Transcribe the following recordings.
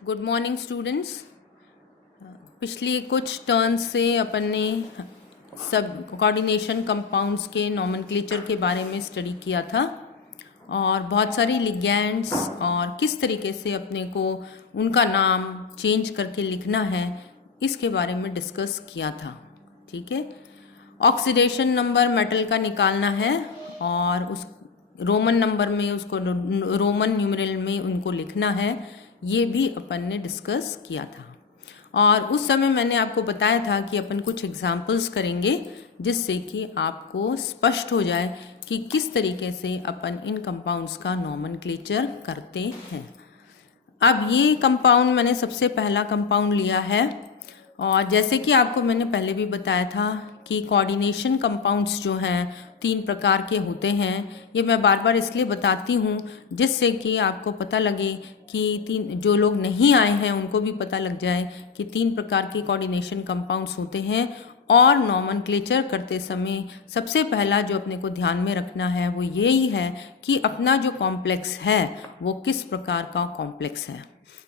Good morning students. पिछली कुछ turns से अपन ने सब कोऑर्डिनेशन कंपाउंड्स के नॉमेनक्लेचर के बारे में स्टडी किया था और बहुत सारी लिगैंड्स और किस तरीके से अपने को उनका नाम चेंज करके लिखना है इसके बारे में डिस्कस किया था। ठीक है, ऑक्सीडेशन नंबर मेटल का निकालना है और उस रोमन नंबर में उसको रोमन न्यूमेरल में उनको लिखना है, ये भी अपन ने डिस्कस किया था। और उस समय मैंने आपको बताया था कि अपन कुछ एग्जाम्पल्स करेंगे जिससे कि आपको स्पष्ट हो जाए कि किस तरीके से अपन इन कंपाउंड्स का नॉमेनक्लेचर करते हैं। अब ये कंपाउंड मैंने सबसे पहला कंपाउंड लिया है और जैसे कि आपको मैंने पहले भी बताया था कि कोऑर्डिनेशन कंपाउंड्स जो हैं 3 प्रकार के होते हैं। ये मैं बार बार इसलिए बताती हूँ जिससे कि आपको पता लगे कि जो लोग नहीं आए हैं उनको भी पता लग जाए कि 3 प्रकार के कोऑर्डिनेशन कंपाउंड्स होते हैं। और नॉमेनक्लेचर करते समय सबसे पहला जो अपने को ध्यान में रखना है वो यही है कि अपना जो कॉम्प्लेक्स है वो किस प्रकार का कॉम्प्लेक्स है।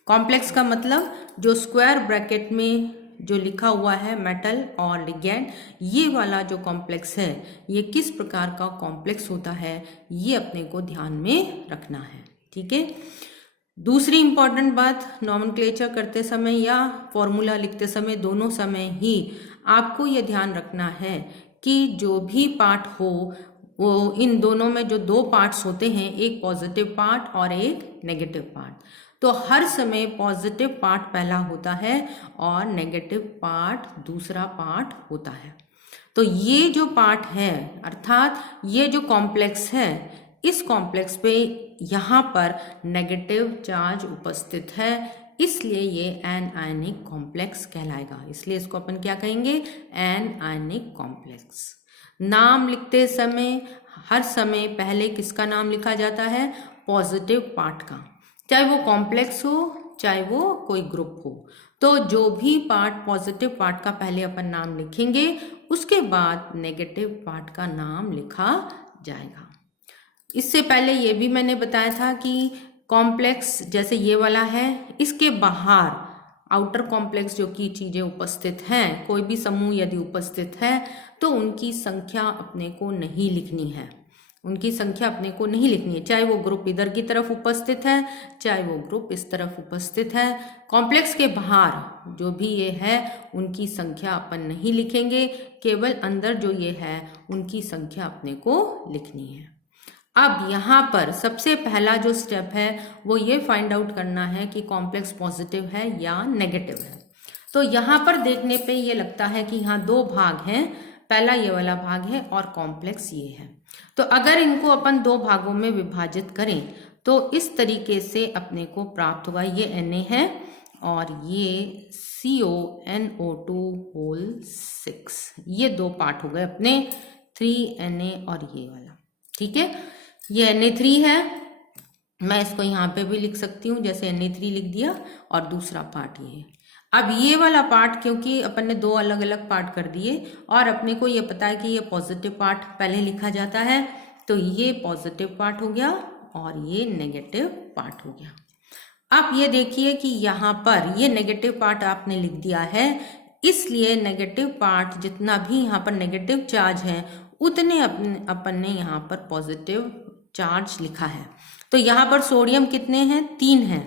कॉम्प्लेक्स का मतलब जो स्क्वायर ब्रैकेट में जो लिखा हुआ है मेटल और लिगैंड, ये वाला जो कॉम्प्लेक्स है ये किस प्रकार का कॉम्प्लेक्स होता है, ये अपने को ध्यान में रखना है। ठीक है, दूसरी इंपॉर्टेंट बात, नॉमेनक्लेचर करते समय या फॉर्मूला लिखते समय दोनों समय ही आपको ये ध्यान रखना है कि जो भी पार्ट हो वो इन दोनों में जो 2 पार्ट्स होते हैं, एक पॉजिटिव पार्ट और एक नेगेटिव पार्ट, तो हर समय पॉजिटिव पार्ट पहला होता है और नेगेटिव पार्ट दूसरा पार्ट होता है। तो ये जो पार्ट है अर्थात ये जो कॉम्प्लेक्स है, इस कॉम्प्लेक्स पे यहाँ पर नेगेटिव चार्ज उपस्थित है, इसलिए ये एन आयनिक कॉम्प्लेक्स कहलाएगा। इसलिए इसको अपन क्या कहेंगे, एन आयनिक कॉम्प्लेक्स। नाम लिखते समय हर समय पहले किसका नाम लिखा जाता है, पॉजिटिव पार्ट का, चाहे वो कॉम्प्लेक्स हो चाहे वो कोई ग्रुप हो। तो जो भी पार्ट पॉजिटिव पार्ट का पहले अपन नाम लिखेंगे उसके बाद नेगेटिव पार्ट का नाम लिखा जाएगा। इससे पहले ये भी मैंने बताया था कि कॉम्प्लेक्स जैसे ये वाला है, इसके बाहर आउटर कॉम्प्लेक्स जो की चीज़ें उपस्थित हैं, कोई भी समूह यदि उपस्थित है तो उनकी संख्या अपने को नहीं लिखनी है, उनकी संख्या अपने को नहीं लिखनी है, चाहे वो ग्रुप इधर की तरफ उपस्थित है चाहे वो ग्रुप इस तरफ उपस्थित है। कॉम्प्लेक्स के बाहर जो भी ये है उनकी संख्या अपन नहीं लिखेंगे, केवल अंदर जो ये है उनकी संख्या अपने को लिखनी है। अब यहाँ पर सबसे पहला जो स्टेप है वो ये फाइंड आउट करना है कि कॉम्प्लेक्स पॉजिटिव है या नेगेटिव है। तो यहाँ पर देखने पे ये लगता है कि यहाँ 2 भाग हैं, पहला ये वाला भाग है और कॉम्प्लेक्स ये है। तो अगर इनको अपन 2 भागों में विभाजित करें तो इस तरीके से अपने को प्राप्त होगा, ये Na है और ये CONO2 होल 6, ये 2 पार्ट हो गए अपने 3Na और ये वाला। ठीक है, ये Na3 है, मैं इसको यहाँ पे भी लिख सकती हूँ जैसे Na3 लिख दिया और दूसरा पार्ट ये है। अब ये वाला पार्ट क्योंकि अपन ने 2 अलग अलग पार्ट कर दिए और अपने को ये पता है कि ये पॉजिटिव पार्ट पहले लिखा जाता है, तो ये पॉजिटिव पार्ट हो गया और ये नेगेटिव पार्ट हो गया। अब ये देखिए कि यहाँ पर ये नेगेटिव पार्ट आपने लिख दिया है, इसलिए नेगेटिव पार्ट जितना भी यहाँ पर नेगेटिव चार्ज है उतने अपन ने यहाँ पर पॉजिटिव चार्ज लिखा है। तो यहाँ पर सोडियम कितने हैं, 3 हैं।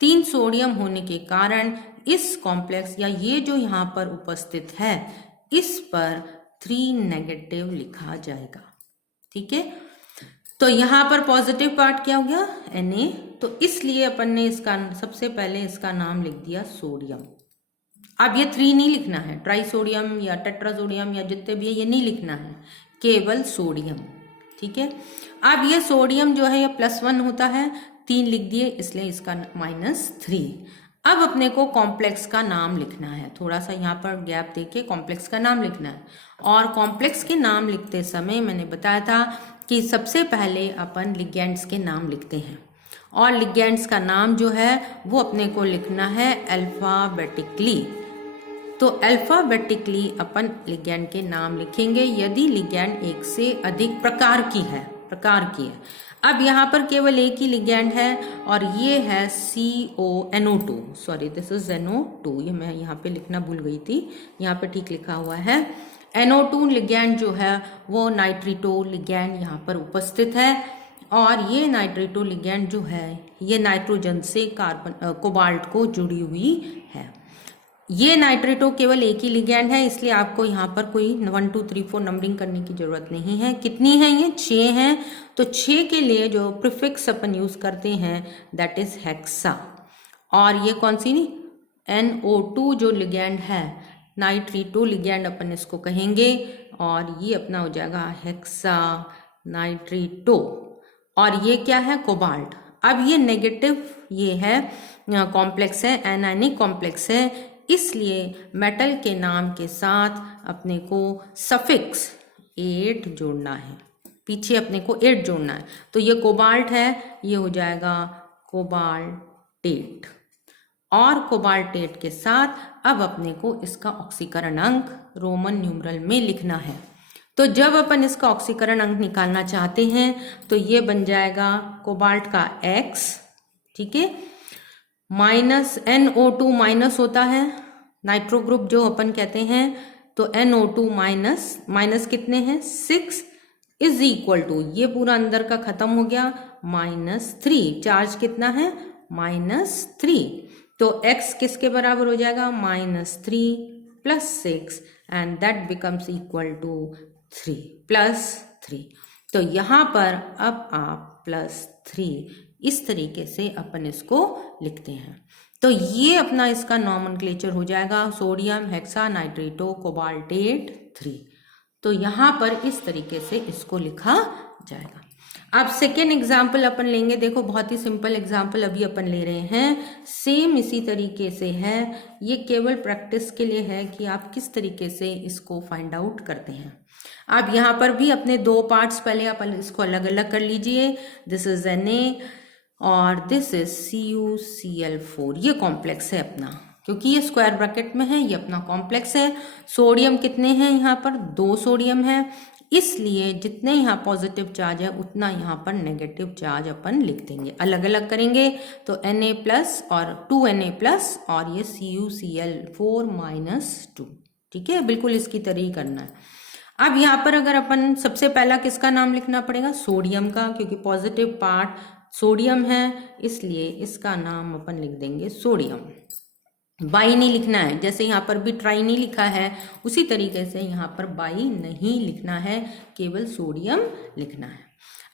3 सोडियम होने के कारण इस कॉम्प्लेक्स या ये जो यहाँ पर उपस्थित है इस पर 3 नेगेटिव लिखा जाएगा। ठीक है, तो यहाँ पर पॉजिटिव पार्ट क्या हो गया, Na, तो इसलिए अपन ने इसका सबसे पहले इसका नाम लिख दिया सोडियम। अब ये 3 नहीं लिखना है, ट्राइसोडियम या टेट्रासोडियम या जितने भी है ये नहीं लिखना है, केवल सोडियम। ठीक है, अब ये सोडियम जो है ये +1 होता है, 3 लिख दिए इसलिए इसका -3। अब अपने को कॉम्प्लेक्स का नाम लिखना है, थोड़ा सा यहाँ पर गैप देके कॉम्प्लेक्स का नाम लिखना है। और कॉम्प्लेक्स के नाम लिखते समय मैंने बताया था कि सबसे पहले अपन लिगैंड्स के नाम लिखते हैं और लिगैंड्स का नाम जो है वो अपने को लिखना है अल्फाबेटिकली। तो अल्फाबेटिकली अपन लिगैंड के नाम लिखेंगे यदि लिगैंड एक से अधिक प्रकार की है। प्रकार की है। अब यहाँ पर केवल एक ही लिगैंड है और ये है CONO2, sorry this is NO2, ये मैं यहाँ पे लिखना भूल गई थी, यहाँ पे ठीक लिखा हुआ है। NO2 लिगैंड जो है वो नाइट्रिटो लिगैंड यहाँ पर उपस्थित है और ये नाइट्रिटो लिगैंड जो है ये नाइट्रोजन से कार्बन कोबाल्ट को जुड़ी हुई है। ये नाइट्रेटो केवल एक ही लिगैंड है, इसलिए आपको यहाँ पर कोई 1 2 3 4 नंबरिंग करने की जरूरत नहीं है। कितनी है ये? 6 हैं। तो 6 के लिए जो प्रीफिक्स अपन यूज करते हैं दैट इज हेक्सा। और ये कौन सी NO2 जो लिगैंड है नाइट्रिटो लिगैंड अपन इसको कहेंगे और ये अपना हो जाएगा हेक्सा नाइट्रिटो। और ये क्या है? कोबाल्ट। अब ये नेगेटिव ये है कॉम्प्लेक्स है, एनायनिक कॉम्प्लेक्स है, इसलिए मेटल के नाम के साथ अपने को सफिक्स 8 जोड़ना है, पीछे अपने को 8 जोड़ना है। तो ये कोबाल्ट है, ये हो जाएगा कोबाल्टेट। और कोबाल्टेट के साथ अब अपने को इसका ऑक्सीकरण अंक रोमन न्यूमरल में लिखना है। तो जब अपन इसका ऑक्सीकरण अंक निकालना चाहते हैं तो ये बन जाएगा कोबाल्ट का X, ठीक है, माइनस NO2 माइनस होता है नाइट्रो ग्रुप जो अपन कहते हैं, तो NO2 माइनस कितने हैं? 6 इज इक्वल टू, ये पूरा अंदर का खत्म हो गया, -3। चार्ज कितना है? -3। तो X किसके बराबर हो जाएगा? -3 + 6 and that becomes equal to 3 तो यहाँ पर अब आप +3 इस तरीके से अपन इसको लिखते हैं। तो ये अपना इसका नॉमेनक्लेचर हो जाएगा सोडियम हेक्सा नाइट्रेटो कोबाल्टेट 3। तो यहाँ पर इस तरीके से इसको लिखा जाएगा। अब सेकेंड एग्जाम्पल अपन लेंगे। देखो बहुत ही सिंपल एग्जाम्पल अभी अपन ले रहे हैं, सेम इसी तरीके से है, ये केवल प्रैक्टिस के लिए है कि आप किस तरीके से इसको फाइंड आउट करते हैं। अब यहाँ पर भी अपने 2 पार्ट्स पहले आप इसको अलग अलग कर लीजिए। दिस इज Na और दिस इज CuCl4। ये कॉम्प्लेक्स है अपना, क्योंकि ये स्क्वायर ब्रैकेट में है, ये अपना कॉम्प्लेक्स है। सोडियम कितने हैं? यहाँ पर 2 सोडियम है, इसलिए जितने यहाँ पॉजिटिव चार्ज है उतना यहाँ पर नेगेटिव चार्ज अपन लिख देंगे। अलग अलग करेंगे तो Na+ और 2Na+ और ये CuCl4 -2, ठीक है, बिल्कुल इसकी तरह ही करना है। अब यहाँ पर अगर अपन सबसे पहला किसका नाम लिखना पड़ेगा? सोडियम का, क्योंकि पॉजिटिव पार्ट सोडियम है, इसलिए इसका नाम अपन लिख देंगे सोडियम। बाई नहीं लिखना है, जैसे यहाँ पर भी ट्राई नहीं लिखा है उसी तरीके से यहाँ पर बाई नहीं लिखना है, केवल सोडियम लिखना है।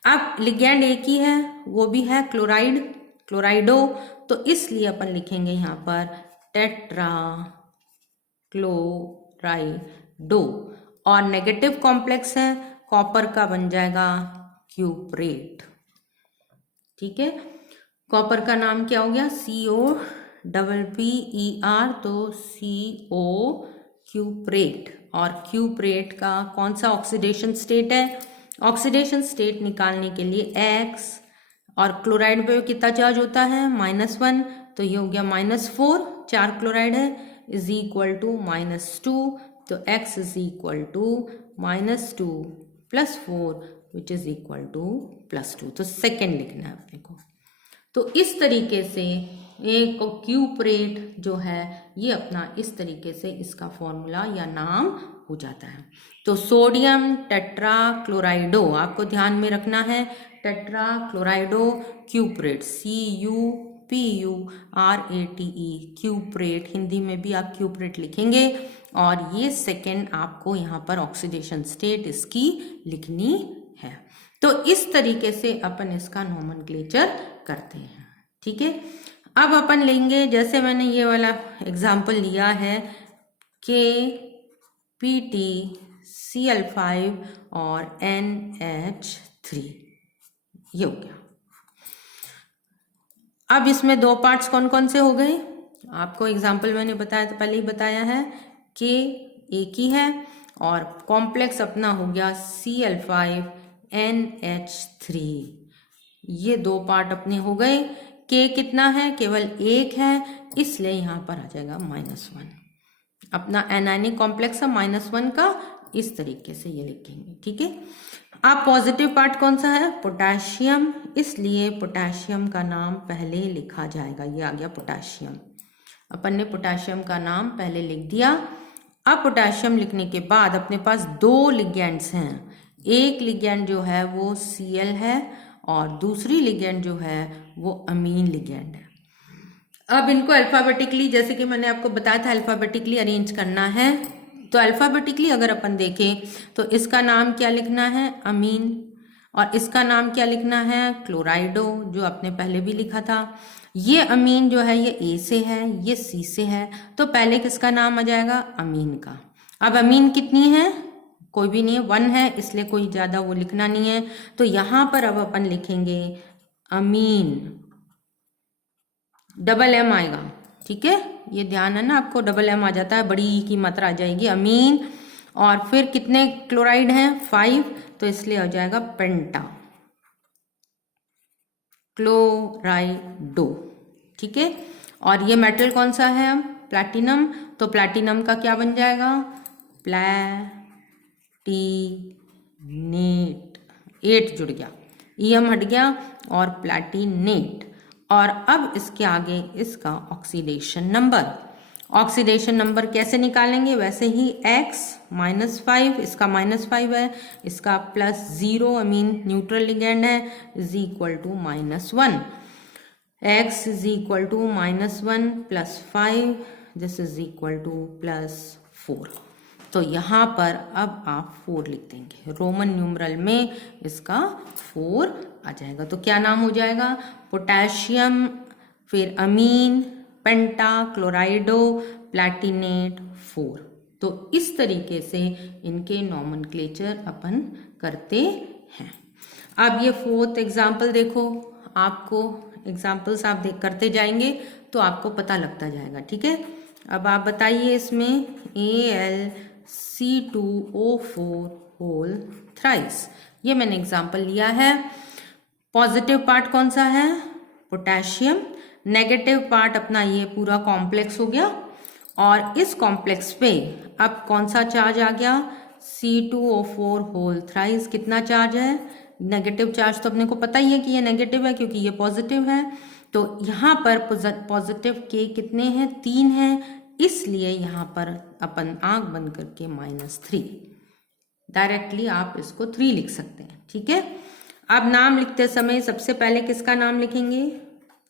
अब लिगैंड एक ही है, वो भी है क्लोराइडो, तो इसलिए अपन लिखेंगे यहाँ पर टेट्रा क्लोराइडो। और नेगेटिव कॉम्प्लेक्स है, कॉपर का बन जाएगा क्यूप्रेट, ठीक है। कॉपर का नाम क्या हो गया? COPPER, तो CO क्यूप्रेट। और क्यूप्रेट का कौन सा ऑक्सीडेशन स्टेट है? ऑक्सीडेशन स्टेट निकालने के लिए X, और क्लोराइड पे कितना चार्ज होता है? -1, तो ये हो गया -4, 4 क्लोराइड है, इज इक्वल टू -2, तो X is equal to -2 + 4 which is equal to +2। तो सेकेंड लिखना है अपने को। तो इस तरीके से एक क्यूप्रेट जो है ये अपना इस तरीके से इसका फॉर्मूला या नाम हो जाता है। तो सोडियम टेट्रा क्लोराइडो आपको ध्यान में रखना है, टेट्रा क्लोराइडो क्यूप्रेट, CUPURATE क्यूप्रेट, हिंदी में भी आप क्यूप्रेट लिखेंगे। और ये सेकेंड आपको यहाँ पर ऑक्सीडेशन स्टेट इसकी लिखनी है। तो इस तरीके से अपन इसका नोमेनक्लेचर करते हैं, ठीक है। अब अपन लेंगे, जैसे मैंने ये वाला एग्जाम्पल लिया है, KPtCl5 और NH3, ये हो गया। अब इसमें 2 पार्ट्स कौन कौन से हो गए? आपको एग्जाम्पल मैंने बताया तो पहले ही बताया है कि एक ही है और कॉम्प्लेक्स अपना हो गया Cl5NH3। ये 2 पार्ट अपने हो गए। K कितना है? केवल 1 है, इसलिए यहाँ पर आ जाएगा -1। अपना एनायनिक कॉम्प्लेक्स है -1 का, इस तरीके से ये लिखेंगे, ठीक है। अब पॉजिटिव पार्ट कौन सा है, पोटेशियम, इसलिए पोटेशियम का नाम पहले लिखा जाएगा। ये आ गया पोटेशियम, अपन ने पोटेशियम का नाम पहले लिख दिया। अब पोटेशियम लिखने के बाद अपने पास दो लिगेंड्स हैं, एक लिगेंड जो है वो Cl है और दूसरी लिगेंड जो है वो अमीन लिगेंड है। अब इनको अल्फाबेटिकली, जैसे कि मैंने आपको बताया था, अल्फाबेटिकली अरेंज करना है। तो अल्फाबेटिकली अगर अपन देखें तो इसका नाम क्या लिखना है, अमीन, और इसका नाम क्या लिखना है, क्लोराइडो, जो आपने पहले भी लिखा था। ये अमीन जो है ये ए से है, ये सी से है, तो पहले किसका नाम आ जाएगा, अमीन का। अब अमीन कितनी है, कोई भी नहीं है, 1 है, इसलिए कोई ज्यादा वो लिखना नहीं है। तो यहां पर अब अपन लिखेंगे अमीन, डबल एम आएगा, ठीक है, ये ध्यान है ना आपको, डबल एम आ जाता है, बड़ी की मात्रा आ जाएगी, अमीन। और फिर कितने क्लोराइड हैं, 5, तो इसलिए हो जाएगा पेंटा क्लोराइडो, ठीक है। और ये मेटल कौन सा है, प्लैटिनम, तो प्लैटिनम का क्या बन जाएगा, प्लैटिनेट, 8 जुड़ गया, ईएम हट गया और प्लैटिनेट। और अब इसके आगे इसका ऑक्सीडेशन नंबर, ऑक्सीडेशन नंबर कैसे निकालेंगे, वैसे ही x -5, इसका -5 है, इसका +0 अमीन न्यूट्रल लिगेंड है, is equal to -1, x is equal to -1 + 5, this is equal to +4। तो यहाँ पर अब आप 4 लिख देंगे, रोमन न्यूमरल में इसका 4 आ जाएगा। तो क्या नाम हो जाएगा, पोटेशियम, फिर अमीन, पेंटा, क्लोराइडो, प्लैटिनेट 4। तो इस तरीके से इनके नॉमेनक्लेचर अपन करते हैं। अब ये 4th एग्जाम्पल देखो, आपको एग्जाम्पल्स आप देख करते जाएंगे तो आपको पता लगता जाएगा, ठीक है। अब आप बताइए इसमें AlC2O4 होल थ्राइस, ये मैंने एग्जाम्पल लिया है। पॉजिटिव पार्ट कौन सा है, पोटेशियम, नेगेटिव पार्ट अपना ये पूरा कॉम्प्लेक्स हो गया, और इस कॉम्प्लेक्स पे अब कौन सा चार्ज आ गया, C2O4 होल थ्राइस। कितना चार्ज है, नेगेटिव चार्ज, तो अपने को पता ही है कि ये नेगेटिव है क्योंकि ये पॉजिटिव है। तो यहाँ पर पॉजिटिव के कितने हैं, 3 हैं, इसलिए यहाँ पर अपन आंख बंद करके -3, डायरेक्टली आप इसको 3 लिख सकते हैं, ठीक है। अब नाम लिखते समय सबसे पहले किसका नाम लिखेंगे,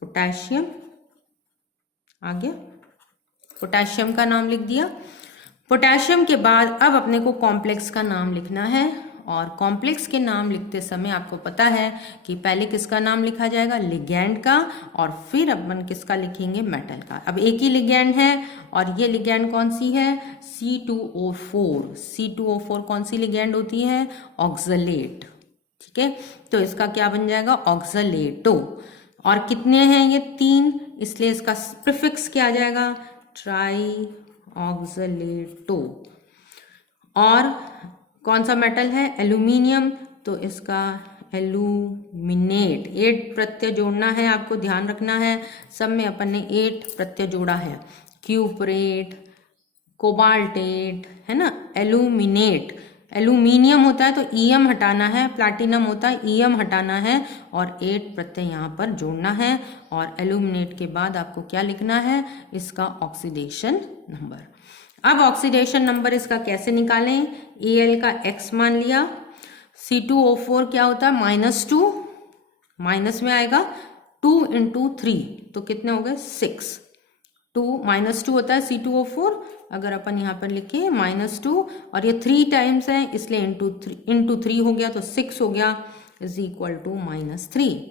पोटेशियम, आ गया, पोटेशियम का नाम लिख दिया। पोटेशियम के बाद अब अपने को कॉम्प्लेक्स का नाम लिखना है, और कॉम्प्लेक्स के नाम लिखते समय आपको पता है कि पहले किसका नाम लिखा जाएगा, लिगैंड का, और फिर अपन किसका लिखेंगे, मेटल का। अब एक ही लिगैंड है, और ये लिगैंड कौन सी है, C2O4। C2O4 कौन सी लिगैंड होती है, ऑक्सलेट, ठीक है। तो इसका क्या बन जाएगा, ऑक्सलेटो। और कितने हैं ये, 3, इसलिए इसका प्रीफिक्स क्या आ जाएगा, ट्राई ऑक्सलेटो। और कौन सा मेटल है, एल्यूमिनियम, तो इसका एल्यूमिनेट। 8 प्रत्यय जोड़ना है, आपको ध्यान रखना है, सब में अपन ने 8 प्रत्यय जोड़ा है, क्यूपरेट, कोबाल्टेट, है ना, एल्यूमिनेट। एल्यूमिनियम होता है तो ईएम हटाना है, प्लैटिनम होता है ईएम हटाना है, और 8 प्रत्यय यहाँ पर जोड़ना है। और एल्यूमिनेट के बाद आपको क्या लिखना है, इसका ऑक्सीडेशन नंबर। अब ऑक्सीडेशन नंबर इसका कैसे निकालें, Al का x मान लिया, C2O4 क्या होता है, -2, माइनस में आएगा 2 × 3, तो कितने हो गए, 6, 2 -2 होता है C2O4, अगर अपन यहाँ पर लिखे -2, और ये 3 टाइम्स है इसलिए इंटू 3 हो गया, तो 6 हो गया, is equal to -3,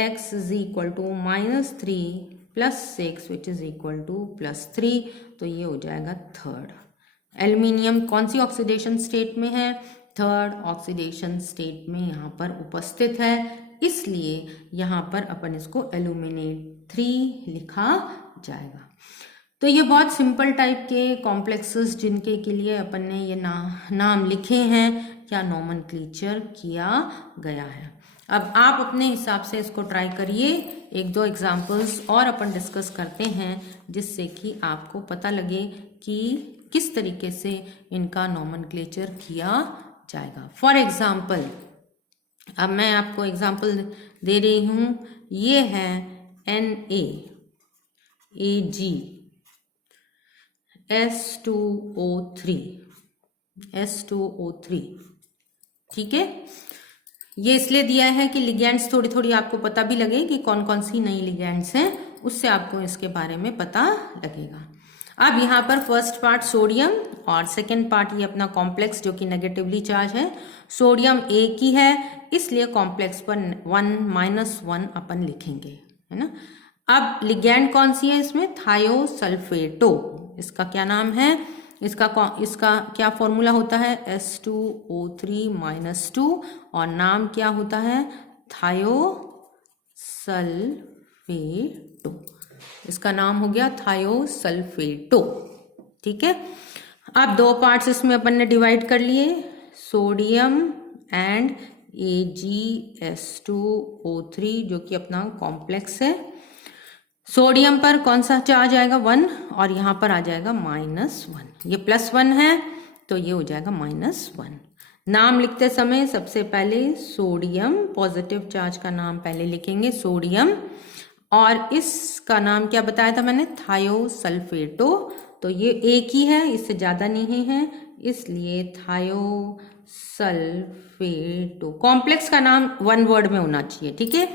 x is equal to -3 + 6 which is equal to +3, तो ये हो जाएगा 3rd। एल्यूमिनियम कौन सी ऑक्सीडेशन स्टेट में है, 3rd ऑक्सीडेशन स्टेट में यहाँ पर उपस्थित है, इसलिए यहाँ पर अपन इसको एल्यूमिनेट 3 लिखा जाएगा। तो ये बहुत सिंपल टाइप के कॉम्प्लेक्सेस जिनके के लिए अपन ने ये नाम लिखे हैं, क्या नॉमेनक्लेचर किया गया है। अब आप अपने हिसाब से इसको ट्राई करिए, 1-2 एग्जाम्पल्स और अपन डिस्कस करते हैं, जिससे कि आपको पता लगे कि किस तरीके से इनका नॉमेनक्लेचर किया जाएगा। फॉर एग्जाम्पल, अब मैं आपको एग्जाम्पल दे रही हूँ, ये है NaAg S2O3, ठीक है। ये इसलिए दिया है कि लिगेंड्स थोड़ी थोड़ी आपको पता भी लगे कि कौन कौन सी नई लिगेंड्स हैं, उससे आपको इसके बारे में पता लगेगा। अब यहाँ पर फर्स्ट पार्ट सोडियम और सेकेंड पार्ट ये अपना कॉम्प्लेक्स जो कि नेगेटिवली चार्ज है। सोडियम एक ही है, इसलिए कॉम्प्लेक्स पर 1 - 1 अपन लिखेंगे, है ना। अब लिगेंड कौन सी है इसमें, थायोसल्फेटो। इसका क्या नाम है, इसका क्या फॉर्मूला होता है, S2O3 - 2 और नाम क्या होता है, थायोसल्फेटो। इसका नाम हो गया थायोसल्फेटो, ठीक है। अब दो पार्ट्स इसमें अपन ने डिवाइड कर लिए, सोडियम एंड AgS2O3 जो कि अपना कॉम्प्लेक्स है। सोडियम पर कौन सा चार्ज आएगा, 1, और यहाँ पर आ जाएगा -1। ये +1 है तो ये हो जाएगा -1। नाम लिखते समय सबसे पहले सोडियम, पॉजिटिव चार्ज का नाम पहले लिखेंगे सोडियम, और इसका नाम क्या बताया था मैंने, थायोसल्फेटो। तो ये एक ही है, इससे ज़्यादा नहीं है, इसलिए थायोसल्फेटो। कॉम्प्लेक्स का नाम 1 वर्ड में होना चाहिए, ठीक है।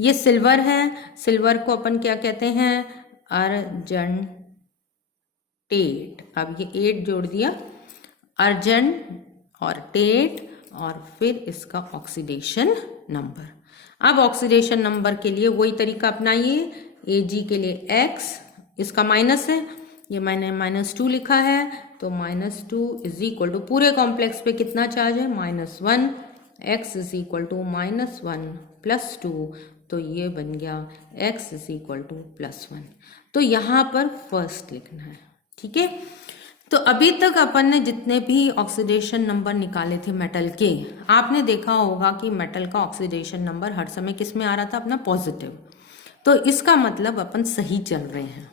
ये सिल्वर है, सिल्वर को अपन क्या कहते हैं, अर्जेंटेट। अब ये 8 जोड़ दिया, अर्जेंट और टेट, और फिर इसका ऑक्सीडेशन नंबर। अब ऑक्सीडेशन नंबर के लिए वही तरीका अपनाइए, Ag के लिए X, इसका माइनस है, ये मैंने -2 लिखा है, तो -2 = पूरे कॉम्प्लेक्स पे कितना चार्ज है, -1, X = -1 + 2, तो ये बन गया X = +1। तो यहाँ पर फर्स्ट लिखना है, ठीक है। तो अभी तक अपन ने जितने भी ऑक्सीडेशन नंबर निकाले थे मेटल के, आपने देखा होगा कि मेटल का ऑक्सीडेशन नंबर हर समय किस में आ रहा था, अपना पॉजिटिव। तो इसका मतलब अपन सही चल रहे हैं।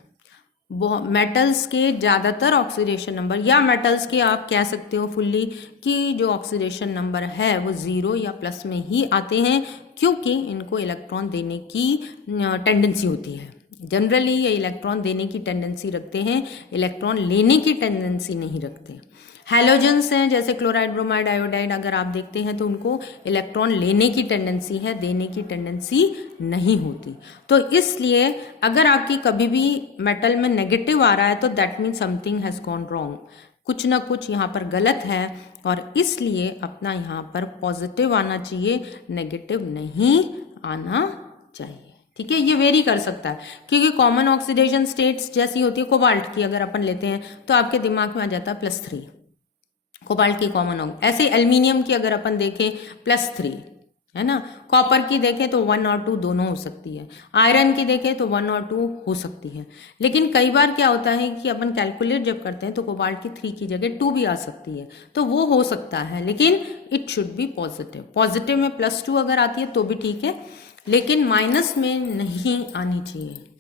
मेटल्स के ज़्यादातर ऑक्सीडेशन नंबर, या मेटल्स के आप कह सकते हो फुल्ली कि जो ऑक्सीडेशन नंबर है वो 0 या प्लस में ही आते हैं, क्योंकि इनको इलेक्ट्रॉन देने की टेंडेंसी होती है। जनरली ये इलेक्ट्रॉन देने की टेंडेंसी रखते हैं, इलेक्ट्रॉन लेने की टेंडेंसी नहीं रखते। हैलोजेंस हैं जैसे क्लोराइड, ब्रोमाइड, आयोडाइड, अगर आप देखते हैं तो उनको इलेक्ट्रॉन लेने की टेंडेंसी है, देने की टेंडेंसी नहीं होती। तो इसलिए अगर आपकी कभी भी मेटल में नेगेटिव आ रहा है तो that mean something has gone wrong, कुछ ना कुछ यहाँ पर गलत है, और इसलिए अपना यहाँ पर पॉजिटिव आना चाहिए, नेगेटिव नहीं आना चाहिए, ठीक है। ये वेरी कर सकता है, क्योंकि कॉमन ऑक्सीडेशन स्टेट्स जैसी होती है, कोबाल्ट की अगर अपन लेते हैं तो आपके दिमाग में आ जाता है +3, कोबाल्ट की कॉमन। ऐसे एल्यूमिनियम की अगर अपन देखें +3, है ना। कॉपर की देखें तो 1 और 2 दोनों हो सकती है, आयरन की देखें तो 1 और 2 हो सकती है। लेकिन कई बार क्या होता है कि अपन कैलकुलेट जब करते हैं तो कोबाल्ट की 3 की जगह 2 भी आ सकती है, तो वो हो सकता है, लेकिन it should be positive. Positive में +2 अगर आती है तो भी ठीक है, लेकिन माइनस में नहीं आनी चाहिए।